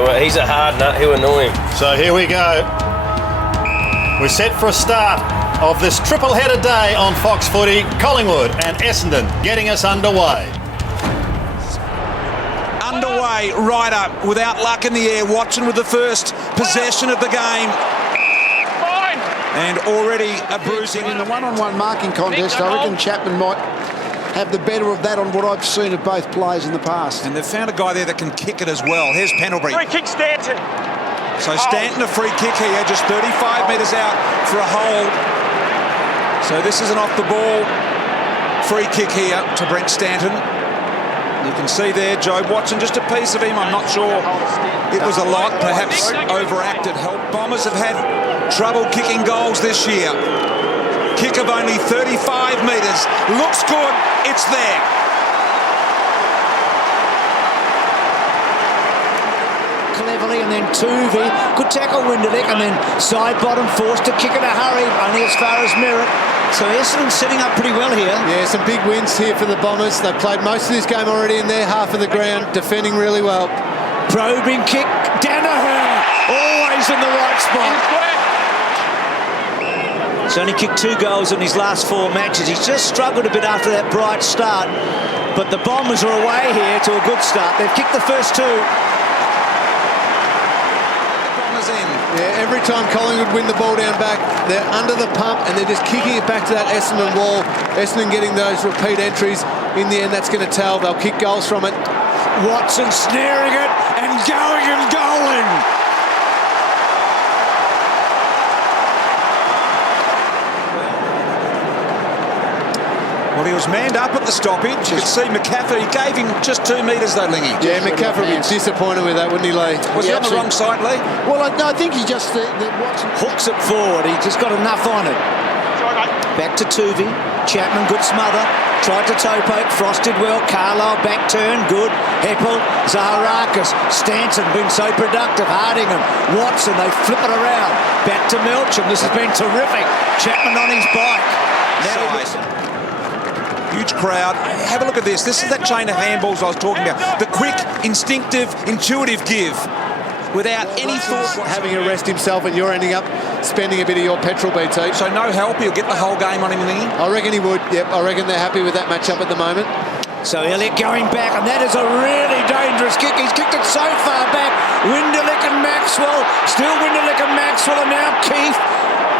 So he's a hard nut. He'll annoy him. So here we go. We're set for a start of this triple-header day on Fox Footy. Collingwood and Essendon getting us underway. Underway, right up, without luck in the air. Watson with the first possession of the game. And already a bruising. In the one-on-one marking contest, I reckon Chapman might have the better of that on what I've seen of both players in the past. And they've found a guy there that can kick it as well. Here's Pendlebury. Free kick, Stanton. So Stanton, a free kick here, just 35 metres out for a hold. So this is an off-the-ball free kick here to Brent Stanton. You can see there, Joe Watson, just a piece of him. I'm not sure it was a lot, perhaps overacted help. Bombers have had trouble kicking goals this year. Kick of only 35 metres. Looks good. It's there. Cleverly, and then Tuvey. Good tackle, Winderlick, and then side bottom forced to kick in a hurry, only as far as Merritt. So Essendon setting up pretty well here. Yeah, some big wins here for the Bombers. They've played most of this game already in their half of the ground, defending really well. Probing kick, Danaher, always in the right spot. He's only kicked 2 goals in his last 4 matches. He's just struggled a bit after that bright start. But the Bombers are away here to a good start. They've kicked the first 2. Yeah, every time Collingwood win the ball down back, they're under the pump and they're just kicking it back to that Essendon wall. Essendon getting those repeat entries. In the end, that's going to tell. They'll kick goals from it. Watson snaring it and going and goaling. Well, he was manned up at the stoppage. You could see McCaffrey. He gave him just 2 metres, though, Lingy. Yeah, McCaffrey would be disappointed with that, wouldn't he, Lee? Was he on the wrong side, Lee? Well, no, I think he just Watson hooks it forward. He just got enough on it. Back to Tuvey. Chapman, good smother. Tried to toe poke. Frosted well. Carlisle back turn. Good. Heppel. Zaharakis. Stanton been so productive. Hardingham. Watson. They flip it around. Back to Melcham. This has been terrific. Chapman on his bike. Now huge crowd. Have a look at this. This is that chain of handballs I was talking about. The quick, instinctive, intuitive give without any thought. Having a rest himself, and you're ending up spending a bit of your petrol, BT. So no help. He'll get the whole game on him, Lingy. I reckon he would. Yep, I reckon they're happy with that matchup at the moment. So Elliott going back, and that is a really dangerous kick. He's kicked it so far back. Winderlick and Maxwell. Still Winderlick and Maxwell, and now Keith.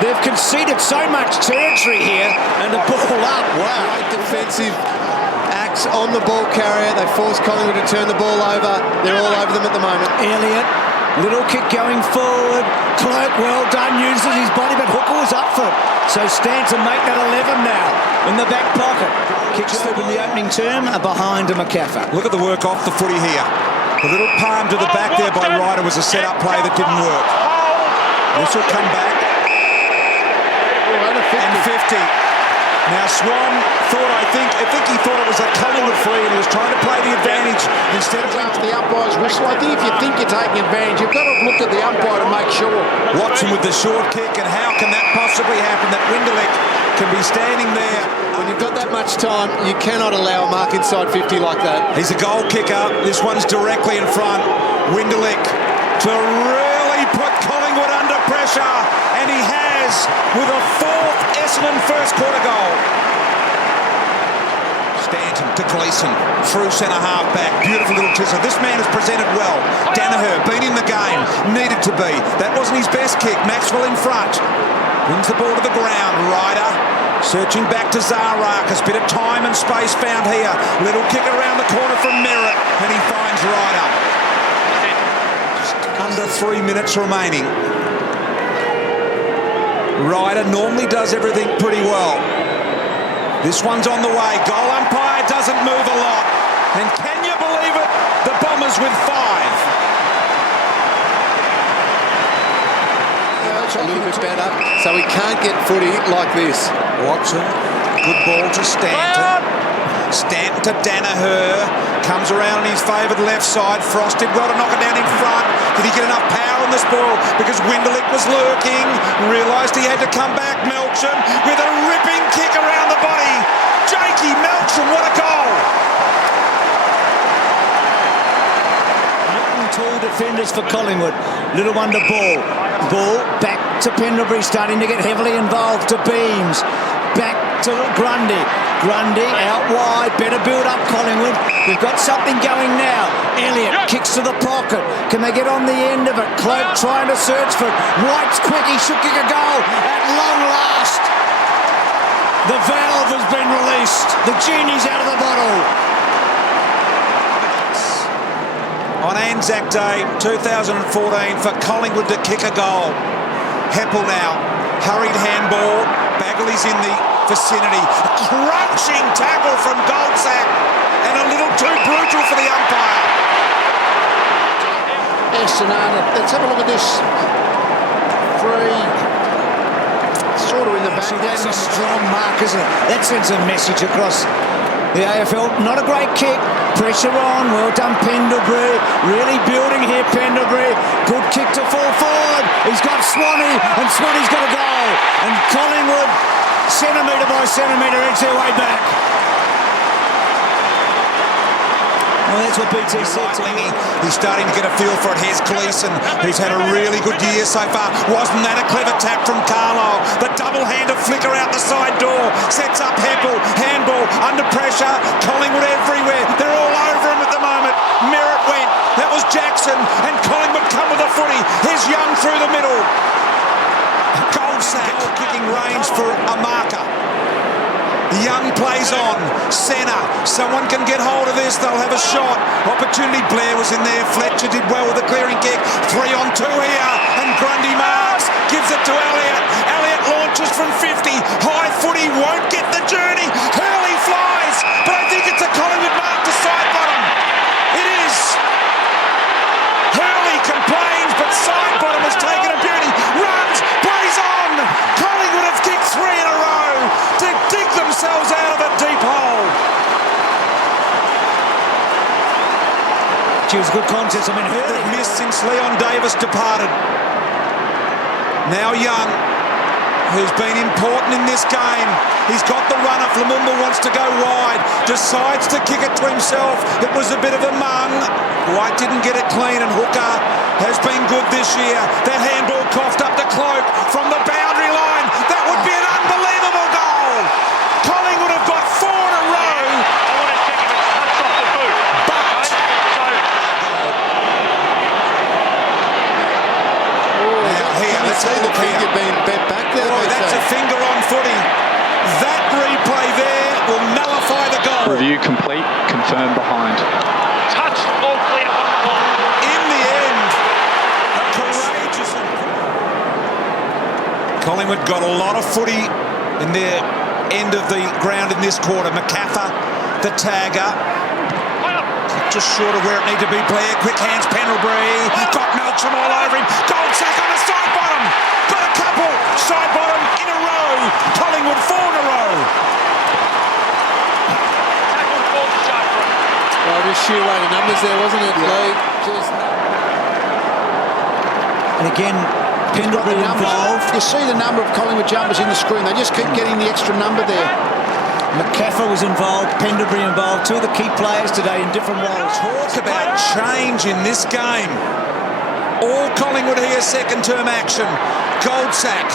They've conceded so much territory here, and the ball up. Wow. Great defensive acts on the ball carrier. They forced Collingwood to turn the ball over. They're all over them at the moment. Elliott, little kick going forward. Clerk, well done, uses his body, but Hooker was up for it. So Stanton make that 11 now in the back pocket. Kicks open the opening term behind McCaffrey. Look at the work off the footy here. The little palm to the back there by Ryder was a set-up play that didn't work. This will come back. And 50. Now Swan thought, I think he thought it was a Collingwood free, and he was trying to play the advantage instead of after the umpire's whistle. I think if you think you're taking advantage, you've got to have looked at the umpire to make sure. Watson with the short kick, and how can that possibly happen? That Winderlick can be standing there. When you've got that much time, you cannot allow a mark inside 50 like that. He's a goal kicker. This one's directly in front. Winderlick to really put Collingwood under pressure, and he has with a 4th Essendon first quarter goal. Stanton to Gleeson through centre half back. Beautiful little chisel. This man has presented well. Danaher been in the game, needed to be. That wasn't his best kick. Maxwell in front. Brings the ball to the ground. Ryder searching back to Zaharakis. Bit of time and space found here. Little kick around the corner from Merritt, and he finds Ryder. Just under 3 minutes remaining. Ryder normally does everything pretty well. This one's on the way. Goal umpire doesn't move a lot. And can you believe it? The Bombers with 5. A little bit better, so we can't get footy like this. Watson, good ball to Stanton. Stanton to Danaher. Comes around on his favoured left side. Frost did well to knock it down in front. Did he get enough power on this ball? Because Winderlick was lurking. Realised he had to come back. Melcham with a ripping kick around the body. Jakey Melcham, what a goal! Tool to defenders for Collingwood. Little wonder ball. Ball back to Pendlebury, starting to get heavily involved, to Beams. Back to Grundy. Grundy out wide. Better build up Collingwood. We've got something going now. Elliott kicks to the pocket. Can they get on the end of it? Cloak trying to search for it. White's quick. He should kick a goal at long last. The valve has been released. The genie's out of the bottle. On Anzac Day 2014 for Collingwood to kick a goal. Heppel now. Hurried handball. Bagley's in the vicinity. A crunching tackle from Goldsack. And a little too brutal for the umpire. Essendon, let's have a look at this. Free. Sort of in the back. That's a strong mark, isn't it? That sends a message across the AFL. Not a great kick. Pressure on. Well done, Pendlebury. Really building here, Pendlebury. Good kick to full forward. He's got Swanee, and Swanee's got a goal. And Collingwood, centimetre by centimetre, edge their way back. Well, that's what BT said to me. He's starting to get a feel for it. Here's Gleeson, who's had a really good year so far. Wasn't that a clever tap from Carlisle? The double-hander flicker out the side door. Sets up Heppel. Handball under pressure. Collingwood everywhere. They're all over him at the moment. Merritt went. That was Jackson. And Collingwood come with a footy. Here's Young through the middle. Goldsack kicking range for a marker. Young plays on. Centre. Someone can get hold of this. They'll have a shot. Opportunity. Blair was in there. Fletcher did well with the clearing kick. 3 on 2 here. And Grundy marks. Gives it to Elliott. Elliott launches from 50. High footy. Won't get the journey. Hurley flies. But I think it's a Collingwood mark to side bottom. It is. Hurley complains, but side bottom has taken a beauty. Runs. Plays on. Collingwood have kicked 3 in a row to dig themselves out of a deep hole. She was a good contest. I mean, They've missed since Leon Davis departed. Now Young, who's been important in this game. He's got the run-up. Lumumba wants to go wide. Decides to kick it to himself. It was a bit of a mung. White didn't get it clean, and Hooker has been good this year. That handball coughed up to Cloak from the boundary line. That would be an unbelievable goal. Collingwood have got 4 in a row. I want to check if it's touched off the boot. But let's have a look here. Being bent back there. Oh, that's a finger on footy. That replay there will nullify the goal. Review complete. Confirmed behind. Touched, all clear. In the end, a courageous. Collingwood got a lot of footy in their end of the ground in this quarter. McCaffer, the tagger. Just short of where it needed to be. Blair, quick hands, Pendlebury. Got Melksham all over him. Goldsack on the side bottom. Got a couple. Side bottom in a row. Collingwood 4 in a row. Oh, just sheer weight of numbers there, wasn't it, Lee? and again, Pendlebury involved. You see the number of Collingwood jumpers in the screen. They just keep getting the extra number there. McCaffer was involved, Pendlebury involved, 2 of the key players today in different roles. Talk about change in this game. All Collingwood here, second term action. Goldsack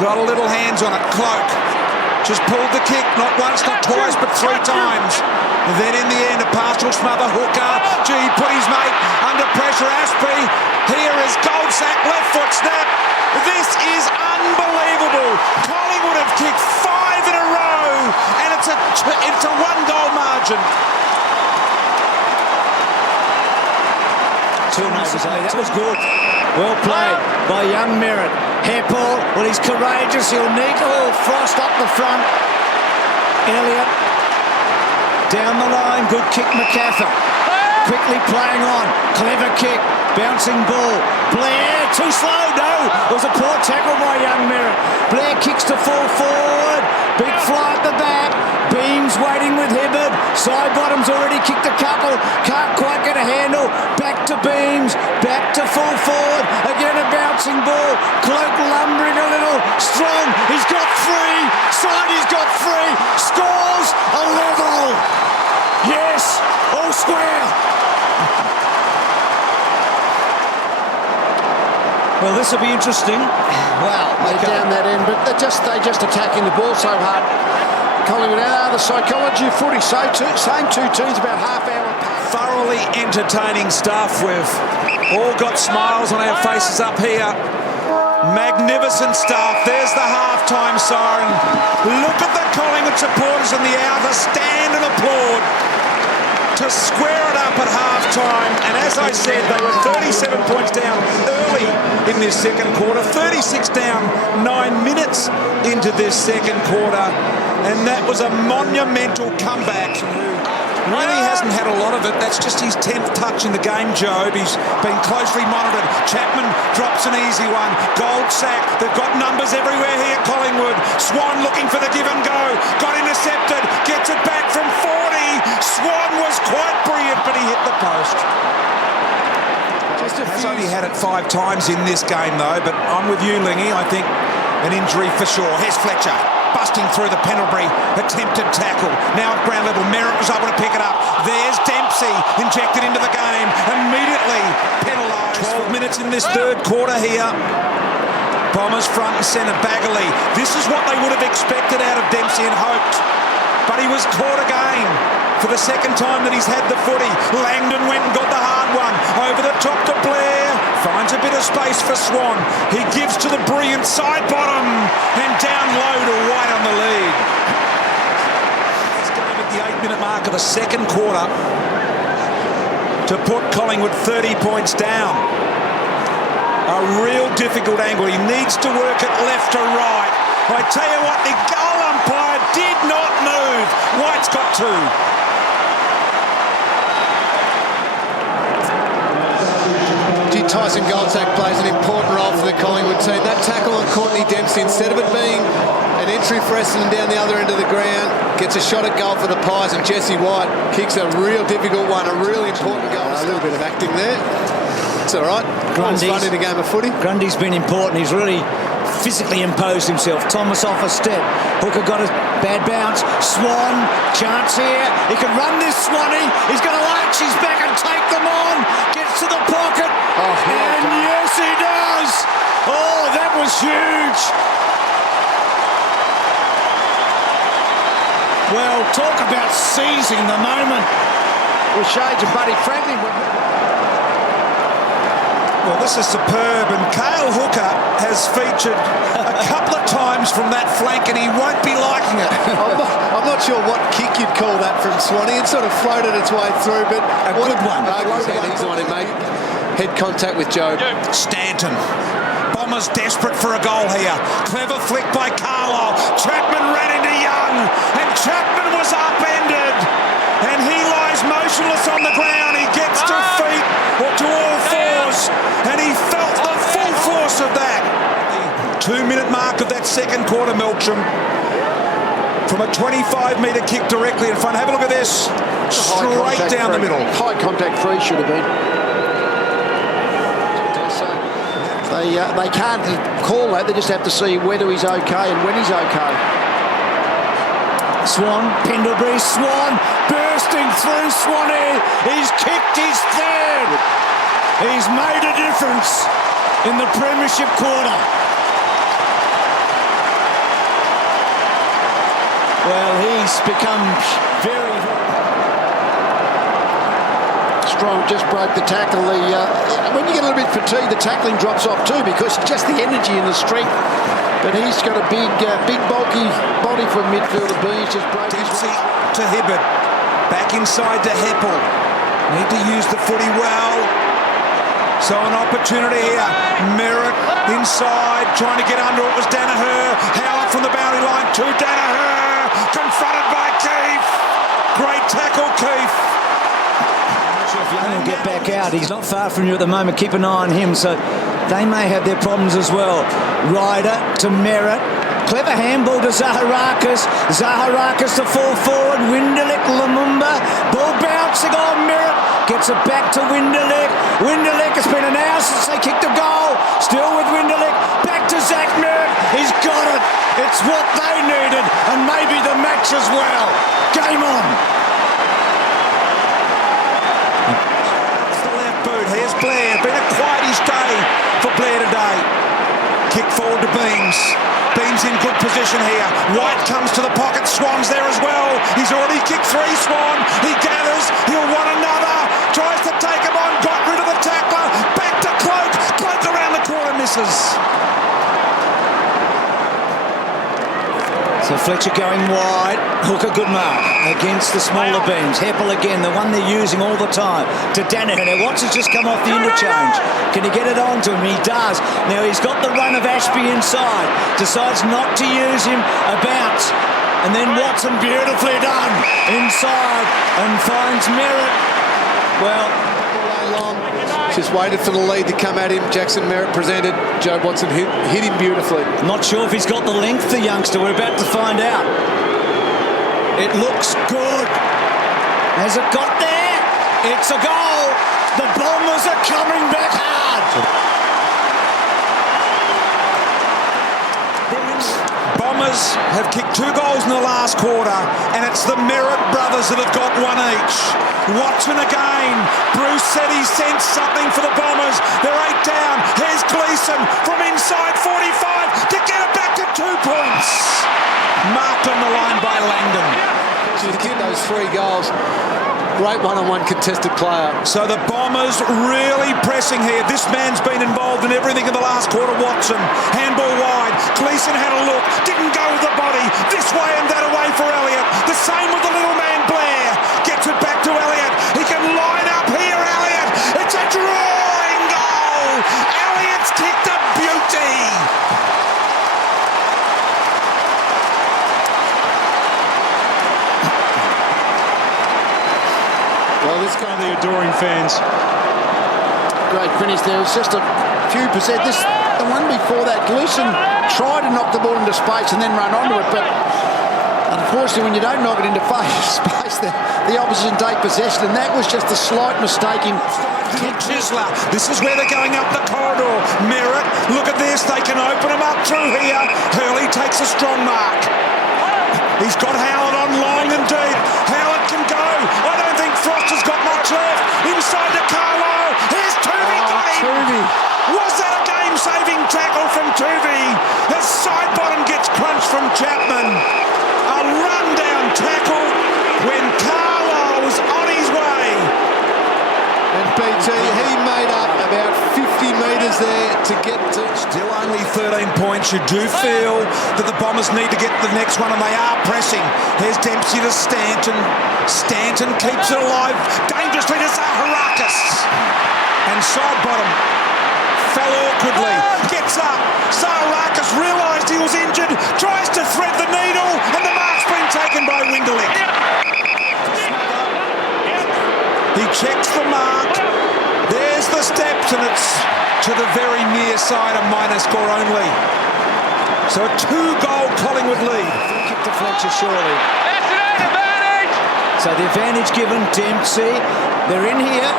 got a little hands on it. Cloak just pulled the kick, not once, not twice, but 3 times. And then in the end, a partial smother. Hooker, gee, put his mate under pressure. Aspie, here is Goldsack, left foot snap. This is unbelievable. Collingwood have kicked 5 in a row, and it's a 1-goal margin. 2 overs, that was good. Well played by young Merritt. Heppel, well, he's courageous. He'll need Frost up the front. Elliott down the line. Good kick, McCaffer. Quickly playing on. Clever kick. Bouncing ball. Blair, too slow. No, it was a poor tackle by young Merritt. Blair kicks to full forward. Big fly at the back. Beams waiting with Hibberd. Side bottom's already kicked a couple. Can't quite get a handle. Back to Beams. Back to full forward. Again a bouncing ball. Cloak lumbering a little. Strong. He's got 3. Side he's got 3. Scores a level. Yes. All square. Well, this will be interesting. Wow. They're down that end, but they're just attacking the ball so hard. Collingwood out of the psychology of footy. Same two teams about half hour apart. Thoroughly entertaining stuff. We've all got smiles on our faces up here. Magnificent stuff. There's the halftime siren. Look at the Collingwood supporters in the outer stand and applaud to square it up at halftime. And as I said, they were 37 points down early in this second quarter, 36 down 9 minutes into this second quarter, and that was a monumental comeback. Really hasn't had a lot of it. That's just his 10th touch in the game, Job. He's been closely monitored. Chapman drops an easy one. Gold sack. They've got numbers everywhere here, Collingwood. Swan looking for the give and go. Got intercepted. Gets it back from 40. Swan was quite brilliant, but he hit the post. Has only had it 5 times in this game, though. But I'm with you, Lingy. I think an injury for sure. Here's Fletcher. Busting through the Pendlebury, attempted tackle. Now at ground level, Merritt was able to pick it up. There's Dempsey, injected into the game, immediately penalised. 12 minutes in this third quarter here. Bombers front and centre, Bagley. This is what they would have expected out of Dempsey and hoped. But he was caught again for the second time that he's had the footy. Langdon went and got the hard one. Over the top to Blair. Finds a bit of space for Swan. He gives to the brilliant side bottom. And down low to White on the lead. This game at the 8-minute mark of the second quarter to put Collingwood 30 points down. A real difficult angle. He needs to work it left to right. I tell you what, the goal umpire did not move. White's got 2. Tyson Goldsack plays an important role for the Collingwood team. That tackle on Courtney Dempsey, instead of it being an entry for Essendon down the other end of the ground, gets a shot at goal for the Pies, and Jesse White kicks a real difficult one, a really important goal. A little bit of acting there. It's all right. It's fun in a game of footy. Grundy's been important. He's really physically imposed himself. Thomas off a step. Hooker got a bad bounce. Swan, chance here. He can run this Swanee. He's going to arch his back and take them on. Gets to the pocket. And yes, he does. Oh, that was huge. Well, talk about seizing the moment. With shades of Buddy Franklin. Well, this is superb, and Cale Hooker has featured a couple of times from that flank, and he won't be liking it. I'm not sure what kick you'd call that from Swanee. It sort of floated its way through, but a good one. He's the one who made head contact with Joe. Stanton. Bombers desperate for a goal here. Clever flick by Carlisle. Chapman ran into Young, and Chapman was upended, and he lies motionless on the ground. He gets to feet or to all fours, and he felt the full force of that. The 2-minute mark of that second quarter, Melksham, from a 25-metre kick directly in front. Have a look at this. Straight down the middle. High contact free should have been. They can't call that. They just have to see whether he's okay and when he's okay. Swan, Pendlebury, Swan bursting through Swanee. He's kicked his third. He's made a difference in the premiership quarter. Well, he's become very strong. Just broke the tackle. When you get a little bit fatigued, the tackling drops off too, because it's just the energy and the strength. But he's got a big, bulky body for a midfielder. He's just broke. Dempsey to Hibbert. Back inside to Heppel. Need to use the footy well. So an opportunity here. Merritt inside, trying to get under it was Danaher. Howard from the boundary line to Danaher. Confronted by Keefe. Great tackle, Keefe. Young will get back out. He's not far from you at the moment. Keep an eye on him. So they may have their problems as well. Ryder to Merritt. Clever handball to Zaharakis. Zaharakis to full forward. Winderlick, Lumumba. Ball bouncing on Merritt. Gets it back to Winderlick. Winderlick, it's been an hour since they kicked a goal. Still with Winderlick. Back to Zach Merritt. He's got it. It's what they needed. And maybe the match as well. Game on. It's the left boot. Here's Blair. Been a quietish day for Blair today. Kick forward to Beams. Beams in good position here. White comes to the pocket. Swan's there as well. He's already kicked 3, Swan. He gathers. He'll want another. Tries to take him on. Got rid of the tackler. Back to Cloak. Cloak around the corner. Misses. So Fletcher going wide. Hooker, good mark against the smaller Beams. Heppel again, the one they're using all the time, to Danaher. Now Watts has just come off the interchange. Can he get it on to him? He does. Now he's got the run of Ashby inside. Decides not to use him. A bounce. And then Watson, beautifully done, inside and finds Merritt. Well, just waited for the lead to come at him. Jackson Merritt presented. Joe Watson hit him beautifully. Not sure if he's got the length, the youngster. We're about to find out. It looks good. Has it got there? It's a goal. The Bombers are coming back hard. Bombers have kicked 2 goals in the last quarter, and it's the Merritt brothers that have got 1 each. Watson again. Bruce said he sensed something for the Bombers. They're 8 down. Here's Gleeson from inside 45 to get it back to 2 points. Marked on the line by Langdon. To get those 3 goals. Great one-on-one contested player. So the Bombers really pressing here. This man's been involved in everything in the last quarter. Watson, handball wide. Gleeson had a look, didn't go with the body. This way and that away for Elliott. The same with the little man Blair. Gets it back to Elliott. He can line up here, Elliott. It's a drawing goal. Elliott's kicked a beauty. Well, this kind of the adoring fans. Great finish there. It was just a few percent. The one before that, Gleeson tried to knock the ball into space and then run onto it, but unfortunately, when you don't knock it into space, the opposition take possession, and that was just a slight mistake. Chisler, this is where they're going up the corridor. Merritt, look at this. They can open them up through here. Hurley takes a strong mark. He's got Howard on long and deep. Howard can go. I don't think Frost has got much left. Inside to Carlo. Here's Tuvey. Got him. Tuvey. Was that a game-saving tackle from Tuvey? The side bottom gets crunched from Chapman. A run-down tackle when Carlo was on his way. And BT, he made up about 50 metres there to get to. Still only 13 points. You do feel that the Bombers need to get the next one, and they are pressing. Here's Dempsey to Stanton. Stanton keeps it alive dangerously to Zaharakis. And side bottom fell awkwardly. Gets up. Zaharakis realised he was injured. Tries to thread the needle, and the mark's been taken by Winderlick. He checks the mark. There's the steps, and it's to the very near side, a minor score only. So a 2-goal Collingwood lead. Kick to Fletcher, surely. So the advantage given Dempsey. They're in here.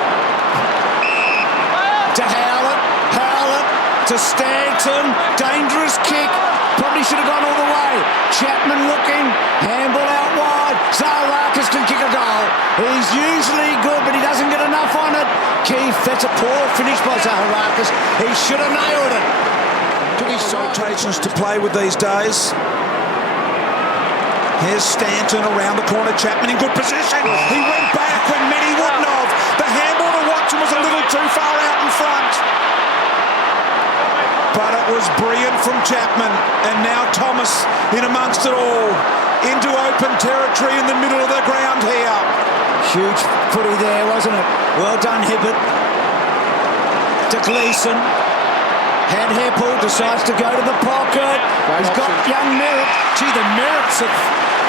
To Howlett. Howlett to Stanton. Dangerous kick. Probably should have gone all the way. Chapman looking. Handball out wide. Zaharakis can kick a goal. He's usually good, but he doesn't get enough on it. Keith, that's a poor finish by Zaharakis. He should have nailed it. Took his rotations to play with these days. Here's Stanton around the corner. Chapman in good position. He went back when many wouldn't have. The handball to Watson was a little too far out in front. But it was brilliant from Chapman. And now Thomas in amongst it all. Into open territory in the middle of the ground here. Huge footy there, wasn't it? Well done, Hibbert. To Gleeson. Had Heppel, decides to go to the pocket. He's got young Merritt. Gee, the Merritts have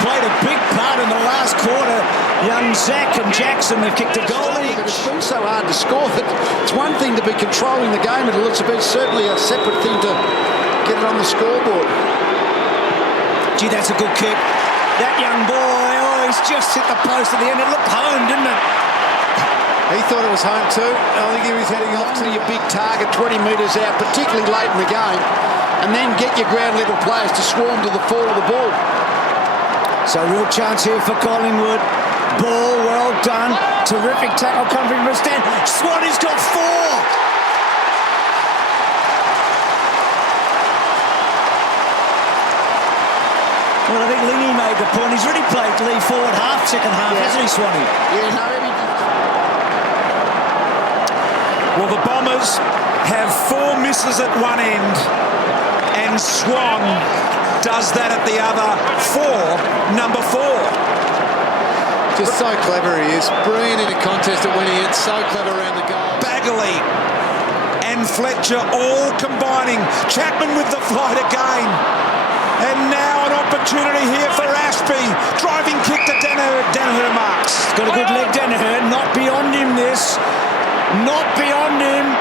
played a big part in the last quarter. Young Zach and Jackson have kicked a goal each. It's been so hard to score that it's one thing to be controlling the game, and it's certainly a separate thing to get it on the scoreboard. Gee, that's a good kick. That young boy, he's just hit the post at the end. It looked home, didn't it? He thought it was home too. I think he was heading off to your big target 20 metres out, particularly late in the game, and then get your ground level players to swarm to the fall of the ball. So real chance here for Collingwood. Ball, well done. Terrific tackle coming from Stan. Swanee's got 4. made the point. He's really played Lee forward half, second half, hasn't he, Swanee? Yeah, no, Well, the Bombers have 4 misses at one end, and Swan does that at the other. Number 4. Just so clever he is. Brilliant in a contest at winning it. So clever around the goal. Bagley and Fletcher all combining. Chapman with the flight again. And now an opportunity here for Ashby. Driving kick to Danaher. Danaher marks. Got a good leg, Danaher. Not beyond him, this. Not beyond him.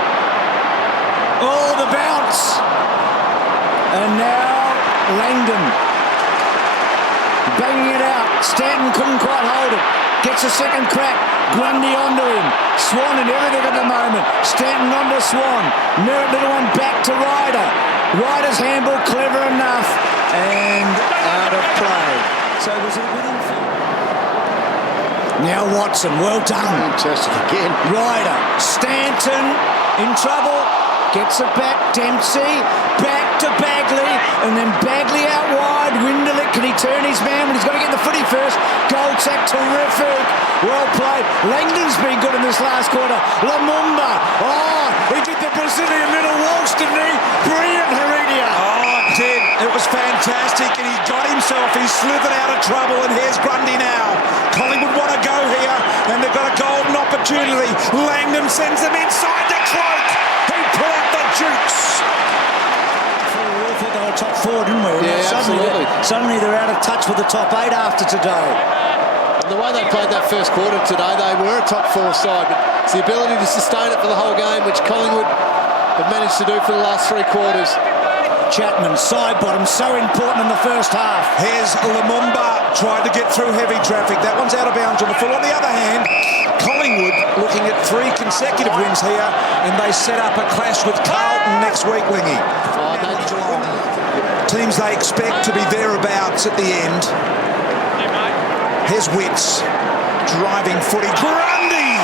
Oh, the bounce. And now Langdon. Banging it out. Stanton couldn't quite hold it. Gets a second crack. Grundy onto him. Swan and everything at the moment. Stanton onto Swan. Merritt little one back to Ryder. Ryder's handball clever enough. And out of play. So was it within field? Now Watson, well done. fantastic again. Ryder, Stanton in trouble. Gets it back, Dempsey, back to Bagley, and then Bagley out wide. Winderlich, can he turn his man? But he's got to get the footy first. Goldsack, terrific. Well played. Langdon's been good in this last quarter. Lumumba, oh, he did the Brazilian little waltz, didn't he? Brilliant, Heredia. Oh, it did. It was fantastic, and he got himself. He slithered out of trouble, and here's Grundy now. Collingwood want to go here, and they've got a golden opportunity. Langdon sends them inside the cloak. He put up the jukes. We all thought they were top 4, didn't we? Yeah, absolutely. Suddenly they're out of touch with the top 8 after today. And the way they played that first quarter today, they were a top 4 side, but it's the ability to sustain it for the whole game, which Collingwood have managed to do for the last 3 quarters. Chapman, side bottom, so important in the first half. Here's Lumumba, tried to get through heavy traffic. That one's out of bounds on the full. On the other hand, Collingwood looking at 3 consecutive wins here, and they set up a clash with Carlton next week, Lingy. Teams they expect to be thereabouts at the end. Here's Witts, driving footy. Grundy!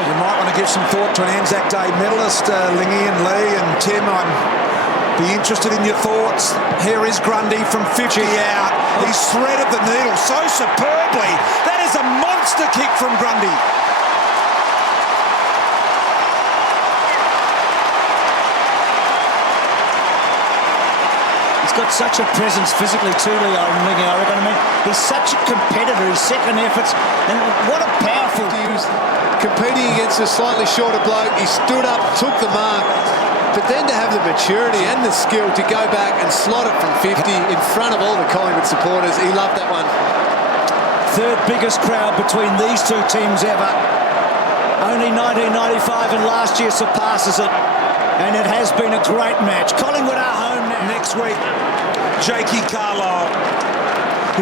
You might want to give some thought to an Anzac Day medalist, Lingy and Lee and Tim. I'd be interested in your thoughts. Here is Grundy from 50 out. He's threaded the needle so superbly. That is a monster kick from Grundy. He's got such a presence physically too, Lee, I reckon. I mean, he's such a competitor. His second efforts, and what a powerful... He was competing against a slightly shorter bloke. He stood up, took the mark, but then to have the maturity and the skill to go back and slot it from 50 in front of all the Collingwood supporters, he loved that one. Third biggest crowd between these 2 teams ever. Only 1995 and last year surpasses it. And it has been a great match. Collingwood are home now. Next week, Jakey Carlisle,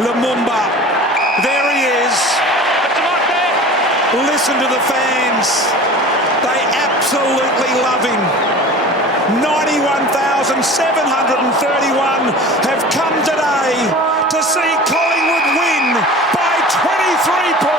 Lumumba, there he is. Listen to the fans. They absolutely love him. 91,731 have come today to see Collingwood win by 23 points.